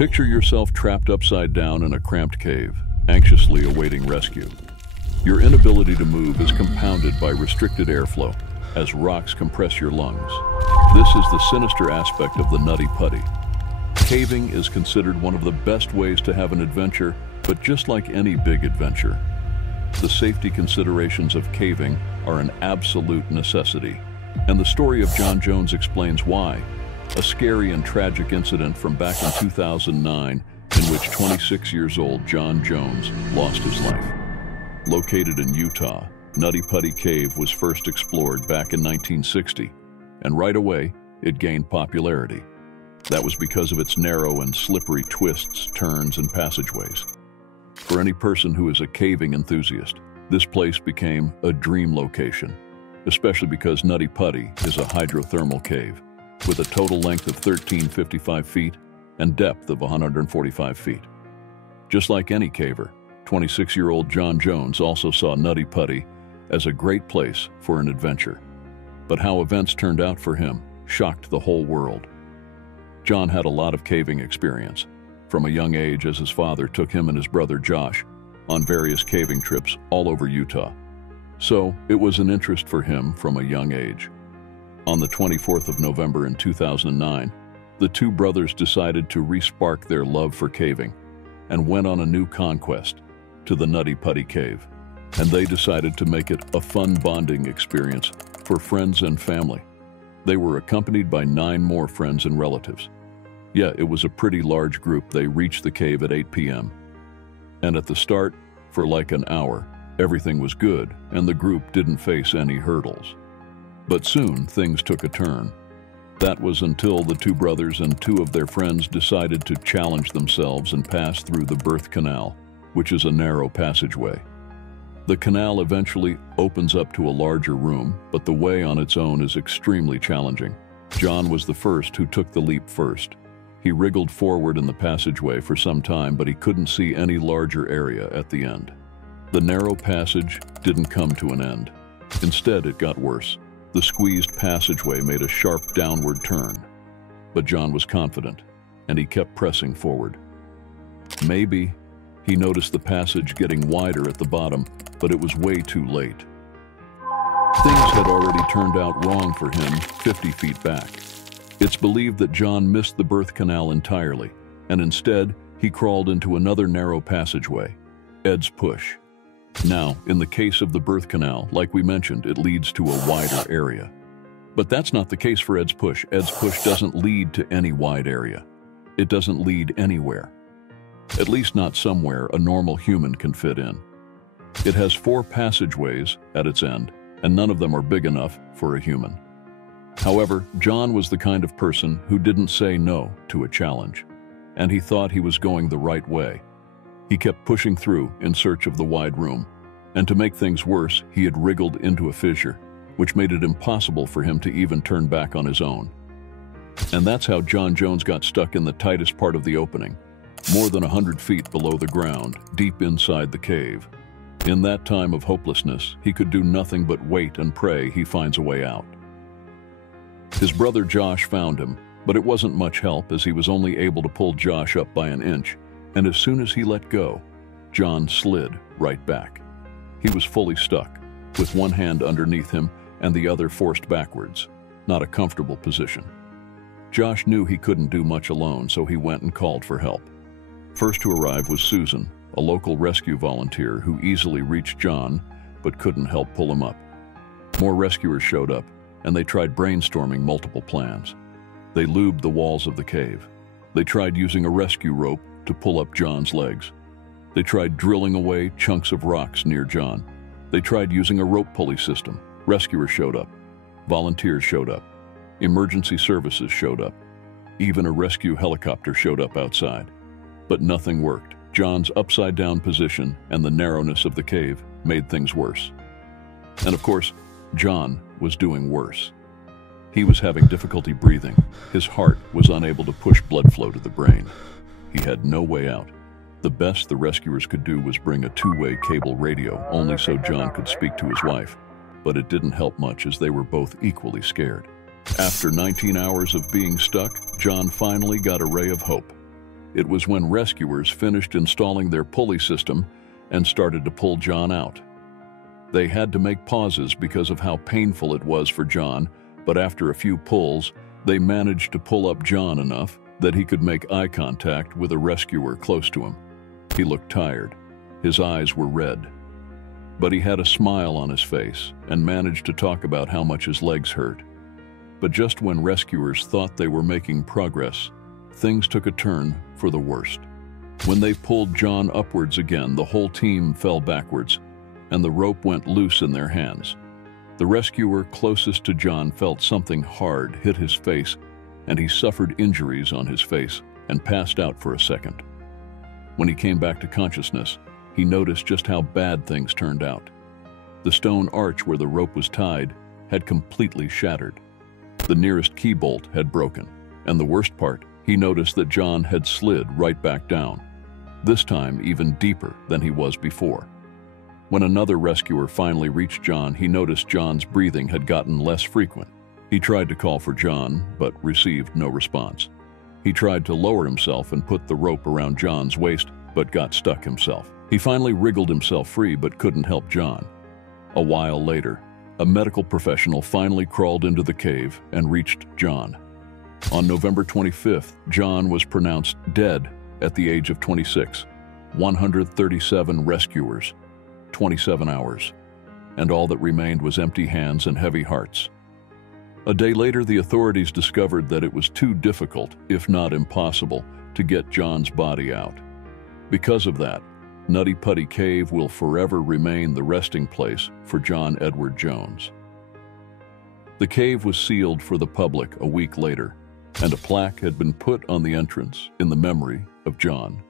Picture yourself trapped upside down in a cramped cave, anxiously awaiting rescue. Your inability to move is compounded by restricted airflow, as rocks compress your lungs. This is the sinister aspect of the Nutty Putty. Caving is considered one of the best ways to have an adventure, but just like any big adventure, the safety considerations of caving are an absolute necessity. And the story of John Jones explains why. A scary and tragic incident from back in 2009 in which 26-year-old John Jones lost his life. Located in Utah, Nutty Putty Cave was first explored back in 1960, and right away, it gained popularity. That was because of its narrow and slippery twists, turns, and passageways. For any person who is a caving enthusiast, this place became a dream location, especially because Nutty Putty is a hydrothermal cave with a total length of 1,355 feet and depth of 145 feet. Just like any caver, 26-year-old John Jones also saw Nutty Putty as a great place for an adventure. But how events turned out for him shocked the whole world. John had a lot of caving experience from a young age, as his father took him and his brother Josh on various caving trips all over Utah. So it was an interest for him from a young age. On the 24th of November in 2009, the two brothers decided to re-spark their love for caving and went on a new conquest to the Nutty Putty Cave. And they decided to make it a fun bonding experience for friends and family. They were accompanied by 9 more friends and relatives. Yeah, it was a pretty large group. They reached the cave at 8 p.m. And at the start, for like an hour, everything was good and the group didn't face any hurdles. But soon, things took a turn. That was until the two brothers and 2 of their friends decided to challenge themselves and pass through the birth canal, which is a narrow passageway. The canal eventually opens up to a larger room, but the way on its own is extremely challenging. John was the first who took the leap first. He wriggled forward in the passageway for some time, but he couldn't see any larger area at the end. The narrow passage didn't come to an end. Instead, it got worse. The squeezed passageway made a sharp downward turn. But John was confident, and he kept pressing forward. Maybe he noticed the passage getting wider at the bottom, but it was way too late. Things had already turned out wrong for him 50 feet back. It's believed that John missed the birth canal entirely, and instead, he crawled into another narrow passageway, Ed's Push. Now, in the case of the birth canal, like we mentioned, it leads to a wider area. But that's not the case for Ed's Push. Ed's Push doesn't lead to any wide area. It doesn't lead anywhere. At least not somewhere a normal human can fit in. It has 4 passageways at its end, and none of them are big enough for a human. However, John was the kind of person who didn't say no to a challenge, and he thought he was going the right way. He kept pushing through in search of the wide room, and to make things worse, he had wriggled into a fissure, which made it impossible for him to even turn back on his own. And that's how John Jones got stuck in the tightest part of the opening, more than 100 feet below the ground, deep inside the cave. In that time of hopelessness, he could do nothing but wait and pray he finds a way out. His brother Josh found him, but it wasn't much help as he was only able to pull Josh up by an inch, and as soon as he let go, John slid right back. He was fully stuck, with one hand underneath him and the other forced backwards, not a comfortable position. Josh knew he couldn't do much alone, so he went and called for help. First to arrive was Susan, a local rescue volunteer who easily reached John, but couldn't help pull him up. More rescuers showed up, and they tried brainstorming multiple plans. They lubed the walls of the cave. They tried using a rescue rope to pull up John's legs. They tried drilling away chunks of rocks near John. They tried using a rope pulley system. Rescuers showed up. Volunteers showed up. Emergency services showed up. Even a rescue helicopter showed up outside. But nothing worked. John's upside-down position and the narrowness of the cave made things worse. And of course, John was doing worse. He was having difficulty breathing. His heart was unable to push blood flow to the brain. He had no way out. The best the rescuers could do was bring a 2-way cable radio, only so John could speak to his wife. But it didn't help much as they were both equally scared. After 19 hours of being stuck, John finally got a ray of hope. It was when rescuers finished installing their pulley system and started to pull John out. They had to make pauses because of how painful it was for John, but after a few pulls, they managed to pull up John enough that he could make eye contact with a rescuer close to him. He looked tired. His eyes were red. But he had a smile on his face and managed to talk about how much his legs hurt. But just when rescuers thought they were making progress, things took a turn for the worst. When they pulled John upwards again, the whole team fell backwards, and the rope went loose in their hands. The rescuer closest to John felt something hard hit his face, and he suffered injuries on his face and passed out for a second. When he came back to consciousness, he noticed just how bad things turned out. The stone arch where the rope was tied had completely shattered. The nearest key bolt had broken, and the worst part, he noticed that John had slid right back down, this time even deeper than he was before. When another rescuer finally reached John, he noticed John's breathing had gotten less frequent. He tried to call for John, but received no response. He tried to lower himself and put the rope around John's waist, but got stuck himself. He finally wriggled himself free, but couldn't help John. A while later, a medical professional finally crawled into the cave and reached John. On November 25th, John was pronounced dead at the age of 26. 137 rescuers, 27 hours, and all that remained was empty hands and heavy hearts. A day later, the authorities discovered that it was too difficult, if not impossible, to get John's body out. Because of that, Nutty Putty Cave will forever remain the resting place for John Edward Jones. The cave was sealed for the public a week later, and a plaque had been put on the entrance in the memory of John.